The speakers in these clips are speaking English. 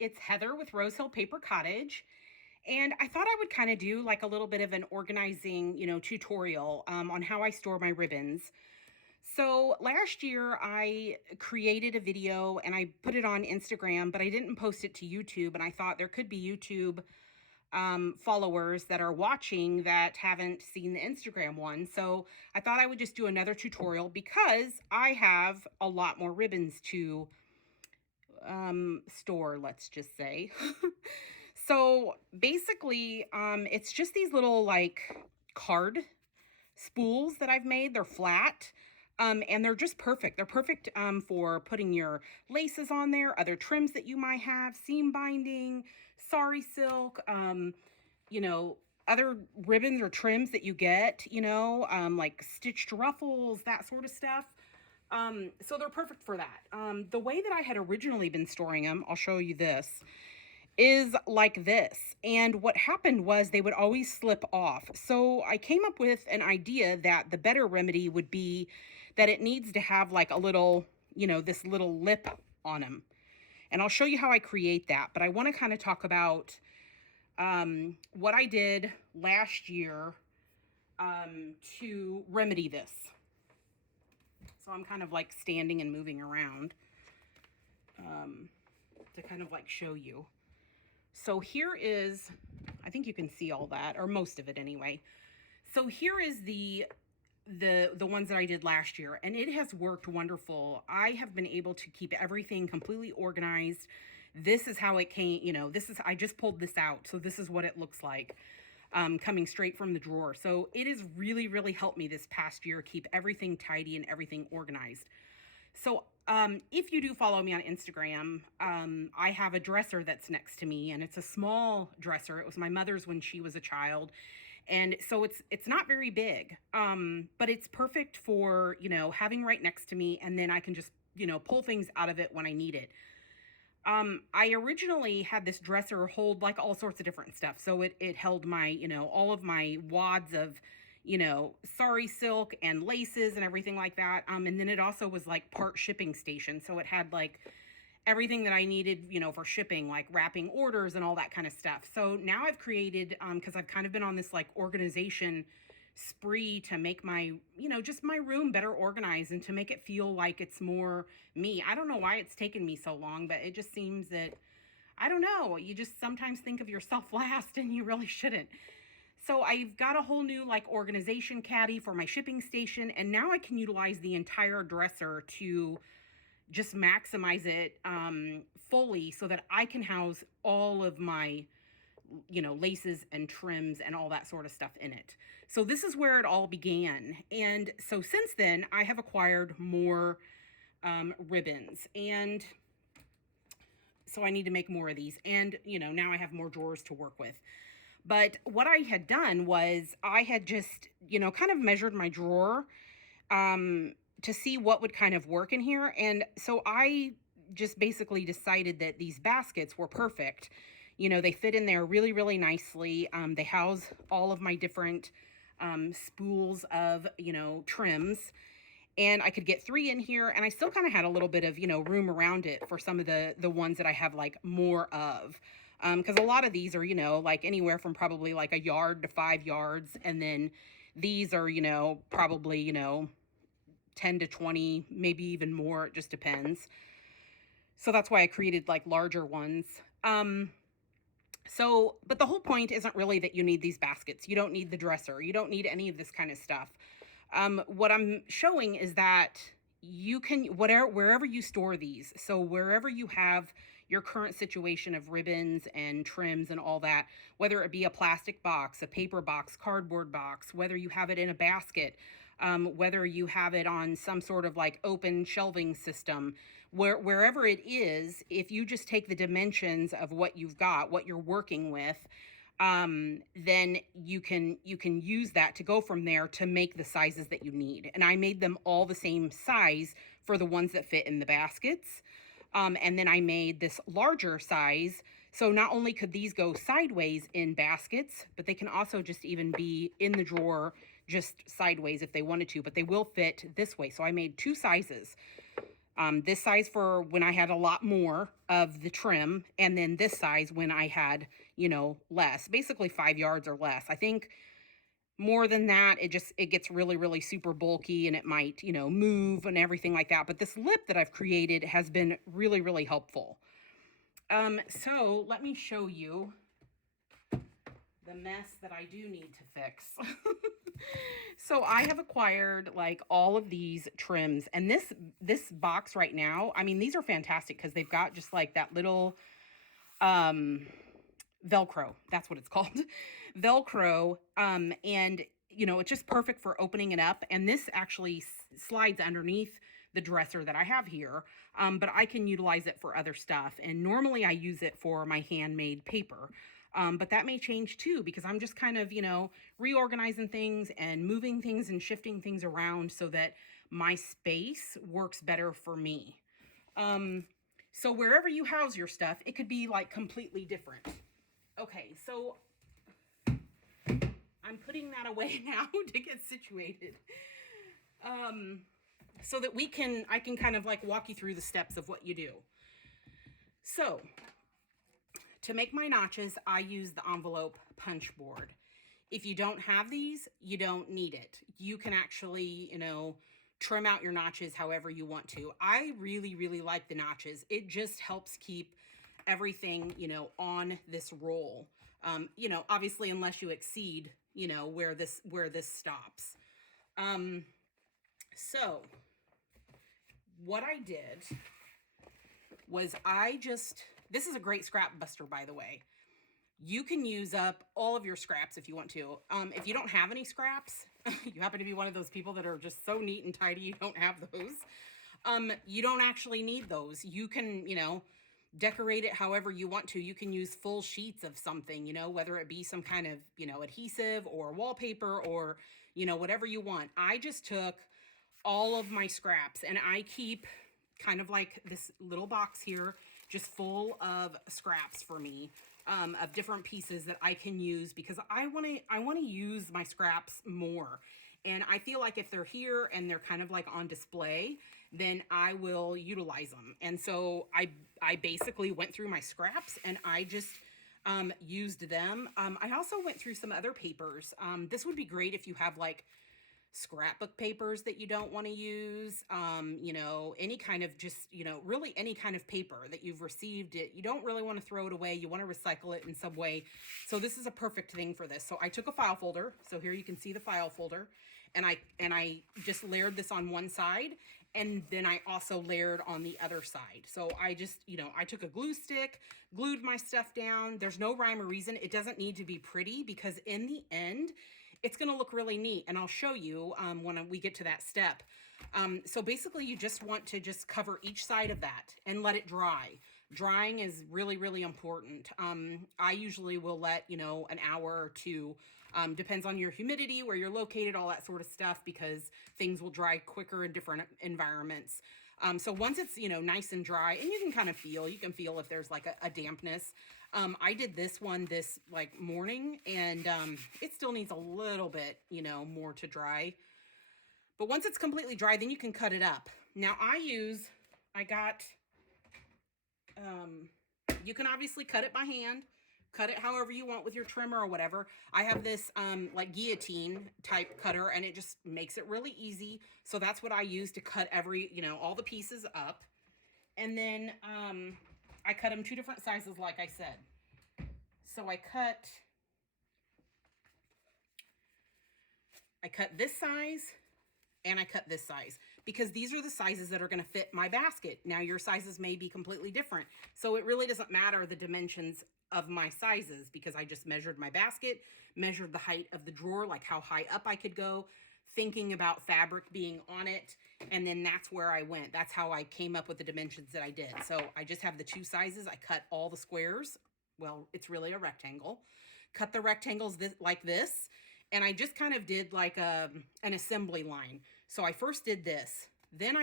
It's Heather with Rose Hill Paper Cottage. And I thought I would kind of do like a little bit of an organizing, tutorial on how I store my ribbons. So last year I created a video and I put it on Instagram, but I didn't post it to YouTube. And I thought there could be YouTube followers that are watching that haven't seen the Instagram one. So I thought I would just do another tutorial because I have a lot more ribbons to store, let's just say. So basically, it's just these little like card spools that I've made. They're flat. And they're just perfect. They're perfect for putting your laces on there, other trims that you might have, seam binding, sari silk, you know, other ribbons or trims that you get, like stitched ruffles, that sort of stuff. So they're perfect for that. The way that I had originally been storing them, I'll show you this, is like this. And what happened was they would always slip off. So I came up with an idea that the better remedy would be that it needs to have like a little, this little lip on them. And I'll show you how I create that. But I want to kind of talk about what I did last year to remedy this. So I'm kind of like standing and moving around to kind of like show you. So here is, I think you can see all that, or most of it anyway. So here is the ones that I did last year, and it has worked wonderful. I have been able to keep everything completely organized. This is how it came, I just pulled this out. So this is what it looks like. Coming straight from the drawer. So it has really, really helped me this past year keep everything tidy and everything organized. So if you do follow me on Instagram, I have a dresser that's next to me, and it's a small dresser. It was my mother's when she was a child. And so it's not very big, but it's perfect for, having right next to me, and then I can just, pull things out of it when I need it. I originally had this dresser hold like all sorts of different stuff. So it held my, all of my wads of, sari silk and laces and everything like that. And then it also was like part shipping station. So it had like everything that I needed, for shipping, like wrapping orders and all that kind of stuff. So now I've created, because I've kind of been on this like organization spree to make my, just my room better organized and to make it feel like it's more me. I don't know why it's taken me so long, but it just seems that, I don't know, you just sometimes think of yourself last and you really shouldn't. So I've got a whole new like organization caddy for my shipping station, and now I can utilize the entire dresser to just maximize it fully so that I can house all of my laces and trims and all that sort of stuff in it. So this is where it all began. And so since then, I have acquired more ribbons. And so I need to make more of these. And, now I have more drawers to work with. But what I had done was I had just, kind of measured my drawer to see what would kind of work in here. And so I just basically decided that these baskets were perfect. They fit in there really, really nicely. They house all of my different spools of, trims. And I could get 3 in here, and I still kind of had a little bit of, room around it for some of the ones that I have like more of. Because a lot of these are, like anywhere from probably like a yard to 5 yards. And then these are, probably, 10 to 20, maybe even more. It just depends. So that's why I created like larger ones. But the whole point isn't really that you need these baskets. You don't need the dresser. You don't need any of this kind of stuff. What I'm showing is that you can, wherever you store these. So wherever you have your current situation of ribbons and trims and all that, whether it be a plastic box, a paper box, cardboard box, whether you have it in a basket, whether you have it on some sort of like open shelving system, wherever it is, if you just take the dimensions of what you've got, what you're working with, then you can use that to go from there to make the sizes that you need. And I made them all the same size for the ones that fit in the baskets. And then I made this larger size. So not only could these go sideways in baskets, but they can also just even be in the drawer just sideways if they wanted to, but they will fit this way. So I made 2 sizes. This size for when I had a lot more of the trim, and then this size when I had, you know, less, basically 5 yards or less. I think more than that, it gets really, really super bulky and it might, you know, move and everything like that. But this lip that I've created has been really, really helpful. So let me show you the mess that I do need to fix. So I have acquired like all of these trims, and this box right now, I mean, these are fantastic because they've got just like that little Velcro. That's what it's called. Velcro. And you know, it's just perfect for opening it up. And this actually slides underneath the dresser that I have here. But I can utilize it for other stuff. And normally I use it for my handmade paper. But that may change too, because I'm just kind of, you know, reorganizing things and moving things and shifting things around so that my space works better for me. So wherever you house your stuff, it could be like completely different. Okay, so I'm putting that away now to get situated. So that I can kind of like walk you through the steps of what you do. So to make my notches, I use the envelope punch board. If you don't have these, you don't need it. You can actually, you know, trim out your notches however you want to. I really, really like the notches. It just helps keep everything, you know, on this roll. You know, obviously, unless you exceed, you know, where this stops. So what I did was this is a great scrap buster, by the way. You can use up all of your scraps if you want to. If you don't have any scraps, you happen to be one of those people that are just so neat and tidy you don't have those. You don't actually need those. You can, you know, decorate it however you want to. You can use full sheets of something, you know, whether it be some kind of, you know, adhesive or wallpaper or, you know, whatever you want. I just took all of my scraps, and I keep kind of like this little box here just full of scraps for me, of different pieces that I can use, because I want to use my scraps more. And I feel like if they're here and they're kind of like on display, then I will utilize them. And so I basically went through my scraps and I just used them. I also went through some other papers. This would be great if you have like scrapbook papers that you don't want to use, you know, any kind of just, you know, really any kind of paper that you've received it. You don't really want to throw it away. You want to recycle it in some way. So this is a perfect thing for this. So I took a file folder. So here you can see the file folder, and I just layered this on one side, and then I also layered on the other side. So I just, you know, I took a glue stick, glued my stuff down. There's no rhyme or reason. It doesn't need to be pretty, because in the end, it's going to look really neat. And I'll show you when we get to that step. So basically you just want to just cover each side of that and let it dry. Drying is really, really important. I usually will let, you know, an hour or two, depends on your humidity, where you're located, all that sort of stuff, because things will dry quicker in different environments. So once it's, you know, nice and dry, and you can feel if there's like a dampness. I did this one this like morning, and it still needs a little bit, you know, more to dry. But once it's completely dry, then you can cut it up. Now you can obviously cut it by hand, cut it however you want with your trimmer or whatever. I have this like guillotine type cutter, and it just makes it really easy. So that's what I use to cut all the pieces up. And then I cut them 2 different sizes, like I said. So I cut this size, and I cut this size, because these are the sizes that are going to fit my basket. Now your sizes may be completely different, so it really doesn't matter the dimensions of my sizes, because I just measured my basket, measured the height of the drawer, like how high up I could go, thinking about fabric being on it, and then that's where I went. That's how I came up with the dimensions that I did. So I just have the 2 sizes. I cut all the squares. Well, it's really a rectangle. Cut the rectangles like this, and I just kind of did like an assembly line. So I first did this. Then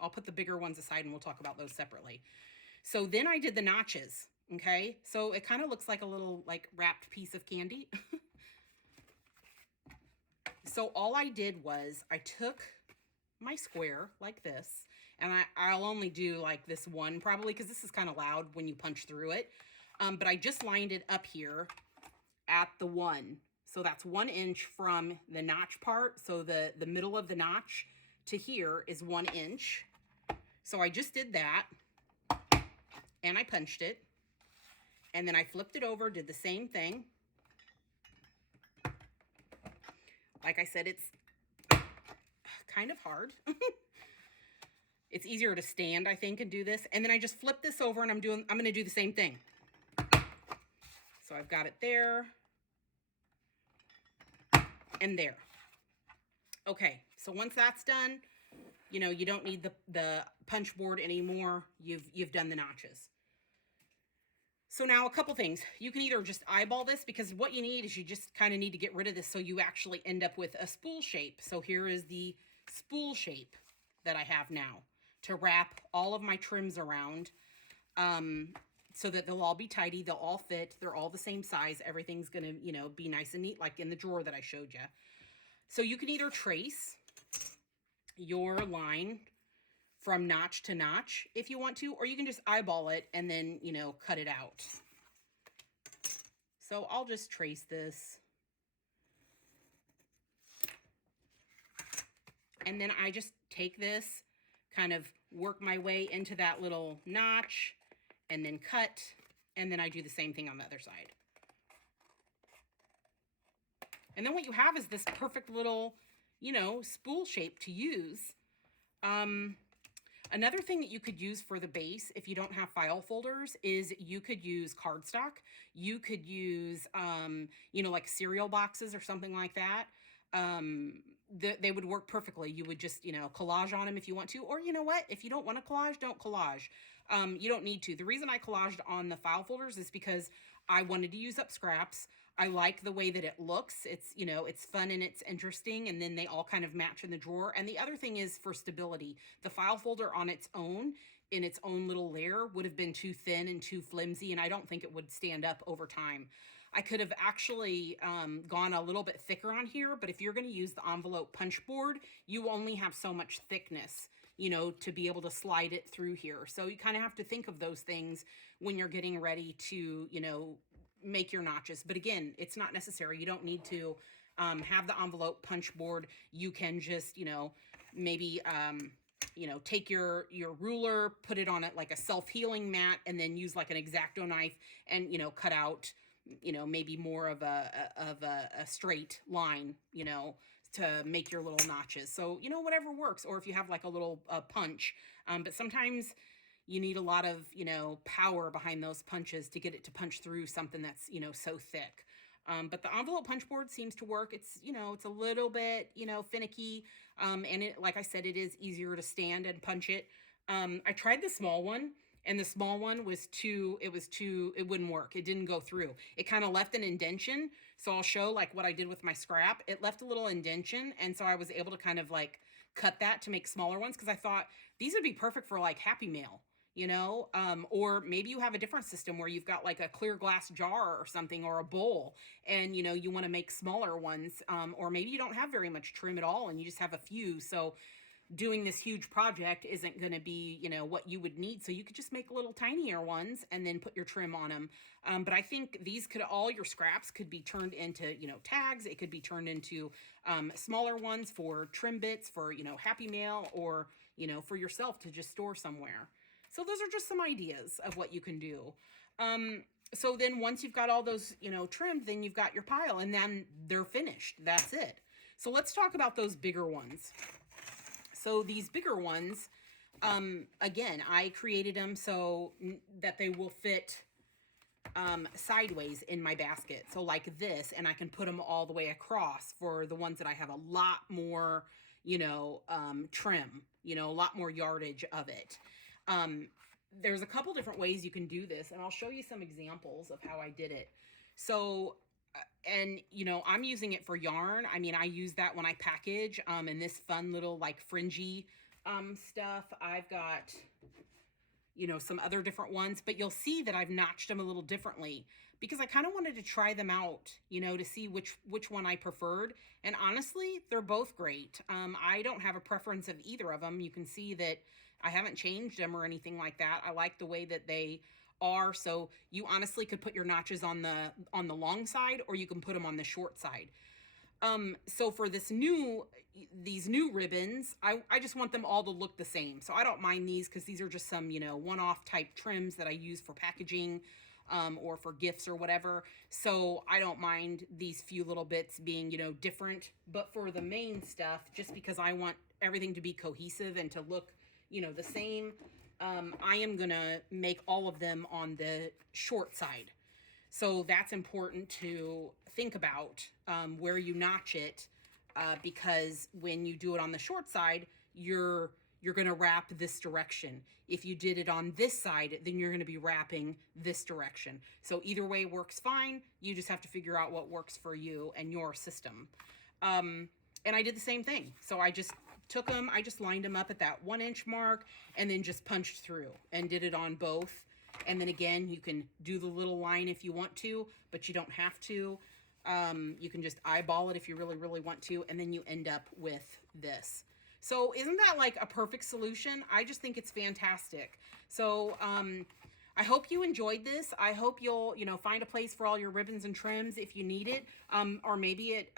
I'll put the bigger ones aside and we'll talk about those separately. So then I did the notches, okay? So it kind of looks like a little like wrapped piece of candy. So all I did was I took my square like this, And I'll only do like this one probably because this is kind of loud when you punch through it. But I just lined it up here at the 1. So that's 1 inch from the notch part. So the middle of the notch to here is 1 inch. So I just did that and I punched it. And then I flipped it over, did the same thing. Like I said, it's kind of hard. It's easier to stand, I think, and do this. And then I just flip this over and I'm going to do the same thing. So I've got it there and there. Okay, so once that's done, you know, you don't need the punch board anymore. You've done the notches. So now a couple things. You can either just eyeball this, because what you need is you just kind of need to get rid of this so you actually end up with a spool shape. So here is the spool shape that I have now to wrap all of my trims around, so that they'll all be tidy, they'll all fit, they're all the same size, everything's gonna, you know, be nice and neat, like in the drawer that I showed you. So you can either trace your line from notch to notch if you want to, or you can just eyeball it and then, you know, cut it out. So I'll just trace this. And then I just take this, kind of work my way into that little notch and then cut, and then I do the same thing on the other side. And then what you have is this perfect little, you know, spool shape to use. Another thing that you could use for the base, if you don't have file folders, is you could use cardstock. You could use, you know, like cereal boxes or something like that. They would work perfectly. You would just, you know, collage on them if you want to, or you know what, if you don't want to collage, don't collage. You don't need to. The reason I collaged on the file folders is because I wanted to use up scraps. I like the way that it looks. It's, you know, it's fun and it's interesting, and then they all kind of match in the drawer. And the other thing is for stability. The file folder on its own, in its own little layer, would have been too thin and too flimsy, and I don't think it would stand up over time. I could have actually gone a little bit thicker on here, but if you're going to use the envelope punch board, you only have so much thickness, you know, to be able to slide it through here. So you kind of have to think of those things when you're getting ready to, you know, make your notches. But again, it's not necessary. You don't need to have the envelope punch board. You can just, you know, maybe, you know, take your ruler, put it on it like a self-healing mat, and then use like an X-Acto knife and, you know, cut out, you know, maybe more of a straight line, you know, to make your little notches. So, you know, whatever works. Or if you have like a little punch, but sometimes you need a lot of, you know, power behind those punches to get it to punch through something that's, you know, so thick. But the envelope punch board seems to work. It's, you know, it's a little bit, you know, finicky. And it, like I said, it is easier to stand and punch it. I tried the small one, and the small one was it wouldn't work. It didn't go through. It kind of left an indention. So I'll show like what I did with my scrap. It left a little indention. And so I was able to kind of like cut that to make smaller ones, because I thought these would be perfect for like Happy Mail, you know, or maybe you have a different system where you've got like a clear glass jar or something, or a bowl, and, you know, you want to make smaller ones, or maybe you don't have very much trim at all and you just have a few. So doing this huge project isn't going to be, you know, what you would need. So you could just make little tinier ones and then put your trim on them. But I think these could, all your scraps could be turned into, you know, tags. It could be turned into smaller ones for trim bits for, you know, Happy Mail, or, you know, for yourself to just store somewhere. So those are just some ideas of what you can do. So then once you've got all those, you know, trimmed, then you've got your pile, and then they're finished. That's it. So let's talk about those bigger ones. So these bigger ones, again, I created them so that they will fit sideways in my basket. So like this, and I can put them all the way across for the ones that I have a lot more, you know, trim, you know, a lot more yardage of it. There's a couple different ways you can do this, and I'll show you some examples of how I did it. So, and, you know, I'm using it for yarn. I mean, I use that when I package, and this fun little like fringy, stuff. I've got, you know, some other different ones, but you'll see that I've notched them a little differently because I kind of wanted to try them out, you know, to see which one I preferred. And honestly, they're both great. I don't have a preference of either of them. You can see that, I haven't changed them or anything like that. I like the way that they are. So you honestly could put your notches on the long side, or you can put them on the short side. So for these new ribbons, I just want them all to look the same. So I don't mind these because these are just some, one-off type trims that I use for packaging, or for gifts or whatever. So I don't mind these few little bits being, different. But for the main stuff, just because I want everything to be cohesive and to look, the same, I am gonna make all of them on the short side. So that's important to think about, where you notch it, because when you do it on the short side, you're going to wrap this direction. If you did it on this side, then you're going to be wrapping this direction. So either way works fine. You just have to figure out what works for you and your system. And I did the same thing. So I just took them, I just lined them up at that 1-inch mark and then just punched through and did it on both. And then again, you can do the little line if you want to, but you don't have to. You can just eyeball it if you really, really want to, and then you end up with this. So isn't that like a perfect solution? I just think it's fantastic. So I hope you enjoyed this. I hope you'll, find a place for all your ribbons and trims if you need it. Or maybe it,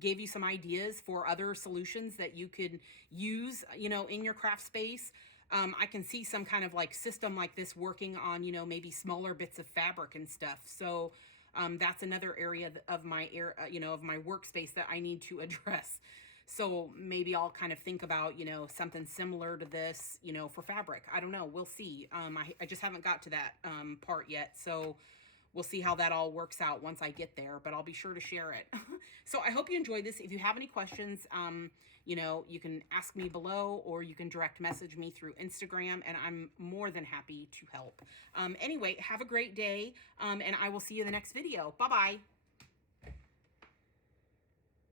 gave you some ideas for other solutions that you could use, in your craft space. I can see some kind of like system like this working on, maybe smaller bits of fabric and stuff. So that's another area of my of my workspace that I need to address. So maybe I'll kind of think about, something similar to this, for fabric. I don't know. We'll see. I just haven't got to that part yet. So we'll see how that all works out once I get there, but I'll be sure to share it. So I hope you enjoyed this. If you have any questions, you can ask me below, or you can direct message me through Instagram, and I'm more than happy to help. Anyway, have a great day, and I will see you in the next video. Bye-bye.